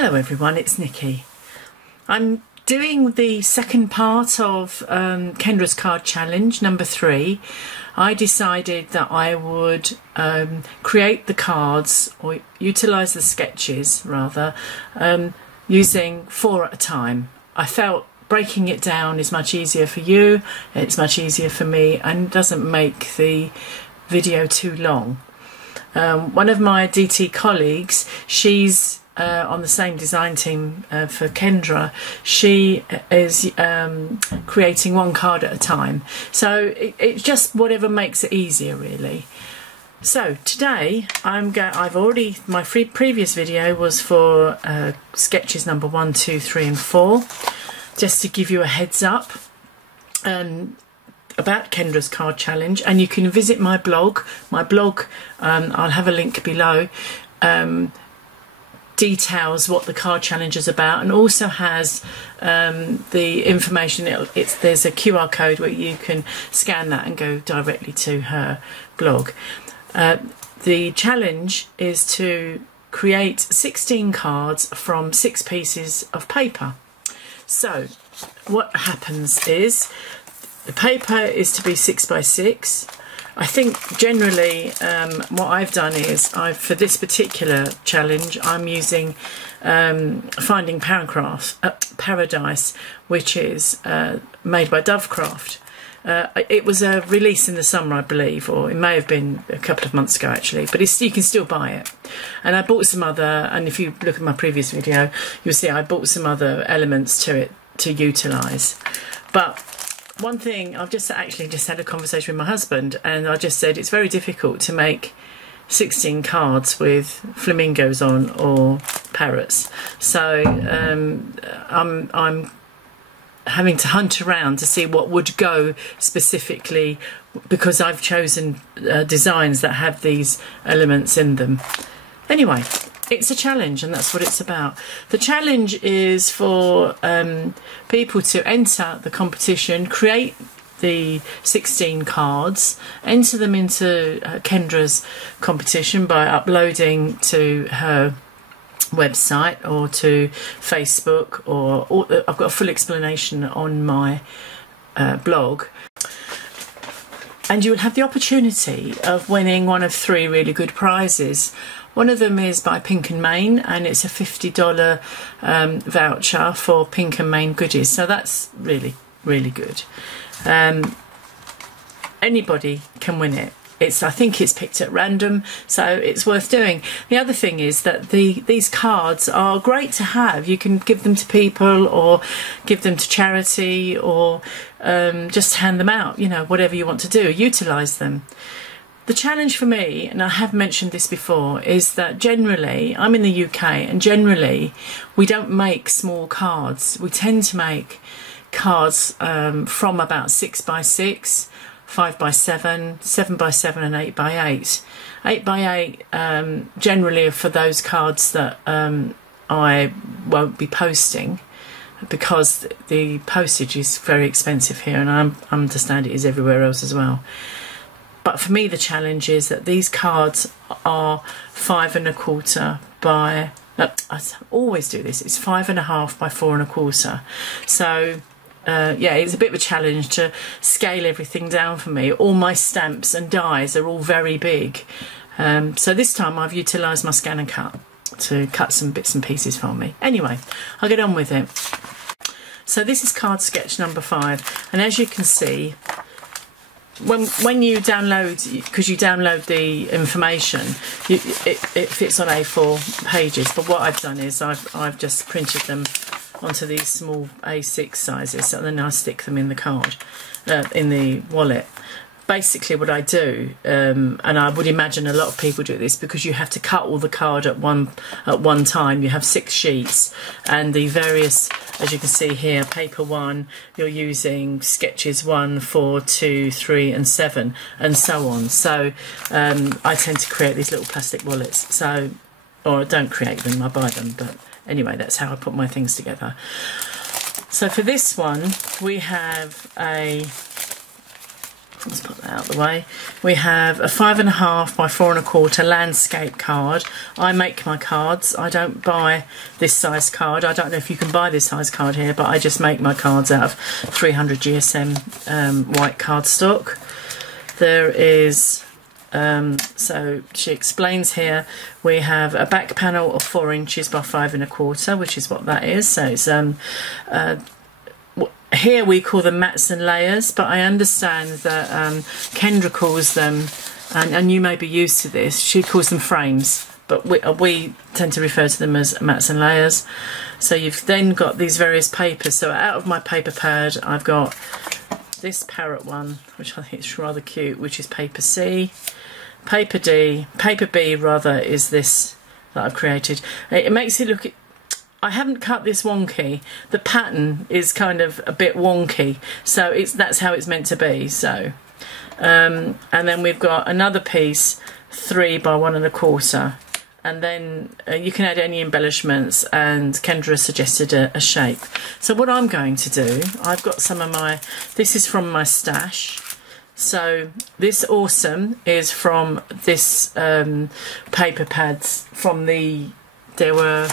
Hello everyone, it's Nikki. I'm doing the second part of Kendras Card Challenge, number 3. I decided that I would create the cards, or utilise the sketches rather, using 4 at a time. I felt breaking it down is much easier for you, it's much easier for me, and doesn't make the video too long. One of my DT colleagues, she's on the same design team for Kendra. She is creating 1 card at a time, so it's just whatever makes it easier really. So today my previous video was for sketches number 1, 2, 3 and 4, just to give you a heads up about Kendras Card Challenge. And you can visit my blog. I'll have a link below, details what the card challenge is about, and also has the information. There's a QR code where you can scan that and go directly to her blog. The challenge is to create 16 cards from 6 pieces of paper. So what happens is the paper is to be 6 by 6. I think generally what I've done is, for this particular challenge, I'm using Finding Paradise, which is made by Dovecraft. It was a release in the summer, I believe, or it may have been a couple of months ago actually, but you can still buy it. And I bought some other, and if you look at my previous video, you'll see I bought some other elements to it to utilise. But one thing, I've just had a conversation with my husband, and I just said it's very difficult to make 16 cards with flamingos on or parrots. So I'm having to hunt around to see what would go specifically, because I've chosen designs that have these elements in them. Anyway, it's a challenge, and that's what it's about. The challenge is for people to enter the competition, create the 16 cards, enter them into Kendra's competition by uploading to her website or to Facebook, or I've got a full explanation on my blog. And you will have the opportunity of winning one of 3 really good prizes. One of them is by Pink and Main, and it's a $50 voucher for Pink and Main goodies. So that's really, really good. Anybody can win it. I think it's picked at random, so it's worth doing. The other thing is that these cards are great to have. You can give them to people, or give them to charity, or just hand them out, you know, whatever you want to do, utilise them. The challenge for me, and I have mentioned this before, is that generally, I'm in the UK, and generally we don't make small cards. We tend to make cards from about 6 by 6, 5 by 7, 7 by 7 and 8 by 8. 8 by 8 generally are for those cards that I won't be posting, because the postage is very expensive here, and I understand it is everywhere else as well. But for me, the challenge is that these cards are 5 1/4 by, I always do this, it's 5 1/2 by 4 1/4. So yeah, it's a bit of a challenge to scale everything down for me. All my stamps and dies are all very big. So this time I've utilised my scan and cut to cut some bits and pieces for me. Anyway, I'll get on with it. So this is card sketch number 5, and as you can see, when you download, because you download the information, it fits on A4 pages. But what I've done is I've just printed them onto these small A6 sizes, and then I stick them in the card, in the wallet. Basically what I do, and I would imagine a lot of people do this, because you have to cut all the card at one time. You have 6 sheets, and the various, as you can see here, paper 1, you're using sketches 1, 4, 2, 3 and 7, and so on. So I tend to create these little plastic wallets. So, or I don't create them, I buy them, but anyway, that's how I put my things together. So for this one, we have a let's put that out of the way. We have a 5.5 by 4.25 landscape card. I make my cards. I don't buy this size card. I don't know if you can buy this size card here, but I just make my cards out of 300 GSM white cardstock. There is, so she explains here, we have a back panel of 4 inches by 5.25, which is what that is. So it's here we call them mats and layers, but I understand that Kendra calls them, and you may be used to this, she calls them frames, but we tend to refer to them as mats and layers. So you've then got these various papers. So out of my paper pad, I've got this parrot one, which I think is rather cute, which is paper C. Paper B rather, is this that I've created. It makes it look, I haven't cut this wonky. The pattern is kind of a bit wonky, so that's how it's meant to be. So, and then we've got another piece, 3 by 1.25, and then you can add any embellishments. And Kendra suggested a shape. So what I'm going to do, I've got some of my. This is from my stash. So this awesome is from this paper pads from the. There were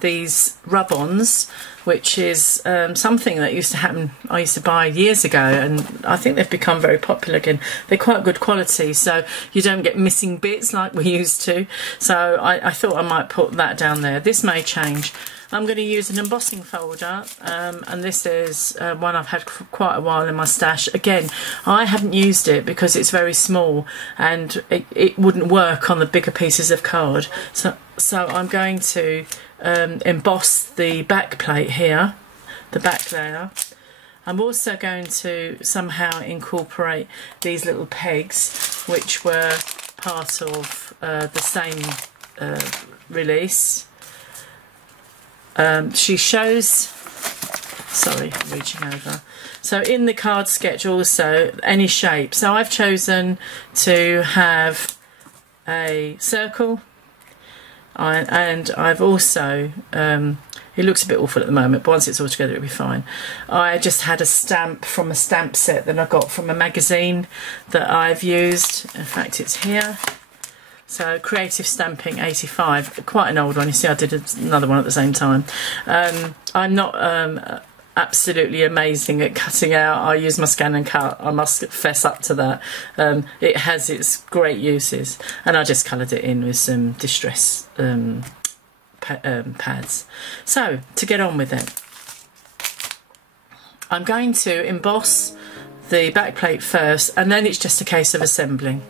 these rub-ons, which is something that used to happen. I used to buy years ago, and I think they've become very popular again. They're quite good quality, so you don't get missing bits like we used to. So I thought I might put that down there. This may change. I'm going to use an embossing folder, and this is one I've had for quite a while in my stash. Again, I haven't used it because it's very small and it wouldn't work on the bigger pieces of card. So I'm going to emboss the back plate here, the back layer. I'm also going to somehow incorporate these little pegs, which were part of the same release. She shows, sorry, I'm reaching over. So in the card sketch also, any shape. So I've chosen to have a circle, and I've also, it looks a bit awful at the moment, but once it's all together it'll be fine. I just had a stamp from a stamp set that I got from a magazine that I've used. In fact, it's here. So Creative Stamping 85, quite an old one. You see I did another one at the same time. I'm not absolutely amazing at cutting out. I use my scan and cut, I must fess up to that. It has its great uses, and I just coloured it in with some distress pads. So to get on with it, I'm going to emboss the back plate first, and then it's just a case of assembling.